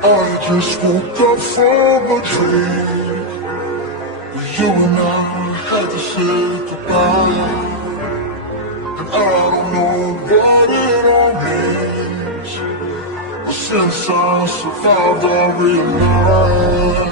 I just woke up from a dream where you and I had to say goodbye. And I don't know what it all means, but since I survived I realized